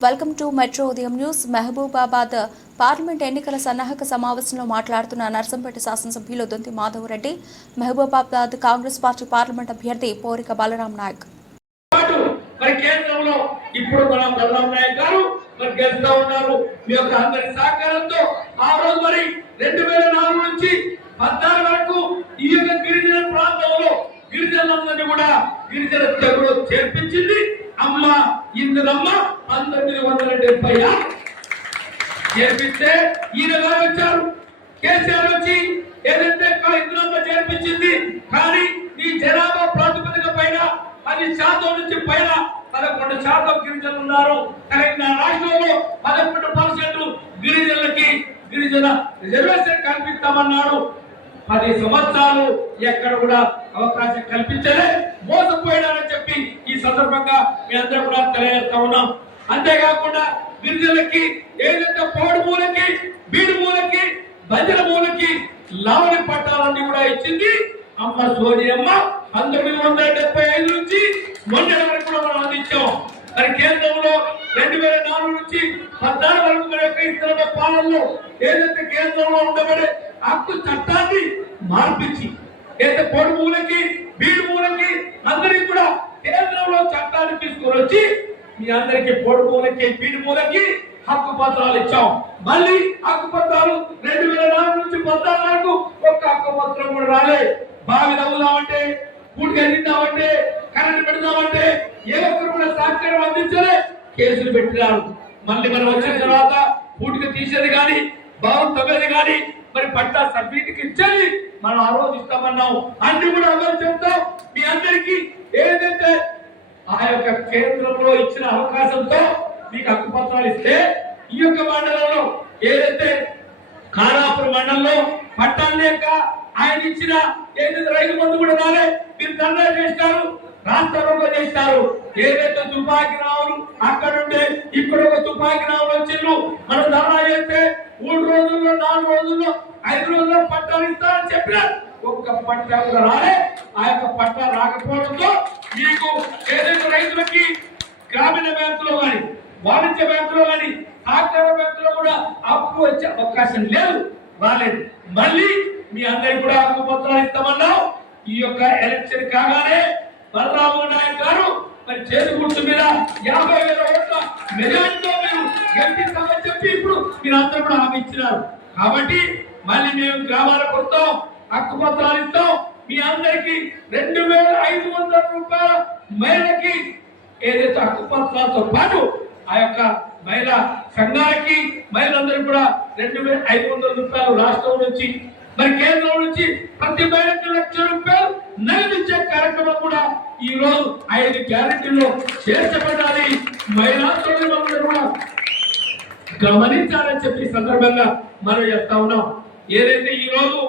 Welcome to metro Udayam news. Mahabubabad parliament ఎన్నికల సన్నాహక సమావేశంలో మాట్లాడుతున్న నర్సంపేట శాసనసభ్యులు Donthi Madhav Reddy Mahabubabad Congress party parliament అభ్యర్థి పోరిక బలరాం నాయక్. మరి కేంద్రంలో ఇప్పుడు బలరాం నాయక్ గారు మరి గెలుస్తా ఉన్నారు. మీ యొక్క అందరి సహకారంతో ఆ రోజు మరి రెండు వేల నాలుగు నుంచి పద్నాలుగు వరకు ఈ యొక్క గిరిజన ప్రాంతంలో గిరిజనులందరినీ కూడా గిరిజన తెగులు చేర్పించింది. అమ్మ ఇందులమ్మ పంతొమ్మిది వందల డెబ్బై చేర్పిస్తే ఈయన గారు వచ్చారు. కేసీఆర్ వచ్చి ఏదైతే ఇందులో చేర్పించింది కానీ ఈ జనాభా ప్రాతిపదిక పైన పది శాతం నుంచి పైన పదకొండు శాతం గిరిజనులు ఉన్నారు. తెలంగాణ రాష్ట్రంలో పదకొండు పర్సెంట్ గిరిజనులకి గిరిజన రిజర్వేషన్ కల్పిస్తామన్నారు పది సంవత్సరాలు ఎక్కడ కూడా అవకాశం కల్పించలే. మోసపోయినారని చెప్పి ఈ సందర్భంగా మీ అందరూ కూడా తెలియజేస్తా ఉన్నాం. అంతేకాకుండా గిరిజనులకి ఏదైతే పోడు మూలకి బీడు మూలకి బంజల మూలకి లావణి పట్టాలన్నీ కూడా ఇచ్చింది. అమ్మ సోనియమ్మ పంతొమ్మిది వందల డెబ్బై ఐదు నుంచి మొన్న వరకు కూడా మనం అందించాం. మరి కేంద్రంలో రెండు వేల నాలుగు నుంచి పద్నాలుగు వరకు మన యొక్క ఇతర పాలనలో ఏదైతే కేంద్రంలో ఉండబడే హక్కు చట్టాన్ని మార్పించి ఏదైతే పొడి మూలకి బీడు మూలకి అందరికీ కూడా కేంద్రంలో చట్టాన్ని తీసుకొని వచ్చి మీ అందరికి పొడి మూలకి బీడు మూలకి హక్కు పత్రాలు ఇచ్చాం. మళ్ళీ హక్కు పత్రాలు రెండు వేల నాలుగు నుంచి పద్నాలుగు నాలుగు ఒక్క హక్కు పత్రం కూడా రాలే. బావి తవ్వుదామంటే పూటికి అందిద్దామంటే కరెంట్ పెడదామంటే ఏ ఒక్కరు కూడా సహకారం అందించలే. కేసులు పెట్టినారు. మళ్ళీ మనం వచ్చిన తర్వాత పూటికి తీసేది కానీ బావి తవ్వేది కానీ మరి పట్టా సర్టిఫికెట్ ఇచ్చేది మనం ఆ రోజు ఇస్తామన్నాం. అన్ని కూడా అమలు చేస్తాం మీ అందరికీ ఏదైతే ఆ యొక్క కేంద్రంలో ఇచ్చిన అవకాశంతో మీకు హక్కు పత్రాలు ఇస్తే ఈ యొక్క మండలంలో ఏదైతే ఖానాపురం మండలంలో పట్టాలు లేక ఆయన ఇచ్చిన ఏదైతే రైతు బంధు కూడా రాలే మీరు ధర్నా చేస్తారు రాష్ట్రంలో చేస్తారు. ఏదైతే తుపాకీ రావులు అక్కడ ఉండే ఇక్కడ ఒక తుపాకీ రావులు వచ్చిండ్రు మనం ధర్నా చేస్తే మూడు రోజుల్లో నాలుగు రోజుల్లో ఐదు రోజుల్లో పట్టాలు ఇస్తారని చెప్పినారు. ఒక్క పట్టా కూడా రాలే. ఆ యొక్క పట్టా రాకపోవడంతో మీకు ఏదైతే రైతులకి గ్రామీణ బ్యాంకులో కానీ వాణిజ్య బ్యాంకులో కానీ సహకార బ్యాంకులో కూడా అప్పు వచ్చే అవకాశం లేదు రాలేదు. మళ్ళీ మీ అందరికి కూడా హక్కు పత్రాలు ఇస్తామన్నాం ఈ యొక్క ఎలక్షన్ కాగానే బలరాము నాయక్ గారు మరి చేతి గుర్తు మీద యాభై వేల ఓట్ల మెజార్టీతో మీరు గెలిపిస్తామని చెప్పి ఇప్పుడు మీరు అందరూ కూడా హామీ ఇచ్చినారు. కాబట్టి మళ్ళీ మేము గ్రామాలకు వస్తాం. హక్కు పత్రాలు ఇస్తాం. మీ అందరికి రెండు వేల ఐదు వందల రూపాయల మహిళకి ఏదైతే హక్కు పత్రాలతో పాటు ఆ యొక్క మహిళా సంఘాలకి మహిళలందరికీ కూడా రెండు వేల ఐదు వందల రూపాయలు రాష్ట్రం నుంచి మరి కేంద్రం నుంచి ప్రతి మహిళకి లక్ష రూపాయలు నగదు కార్యక్రమం కూడా ఈ రోజు ఐదు గ్యారెంటీలో చేర్చబడాలి. మహిళా సోదరులందరూ కూడా గమనించాలని చెప్పి సందర్భంగా మనం చెప్తా ఉన్నాం. ఏదైతే ఈ రోజు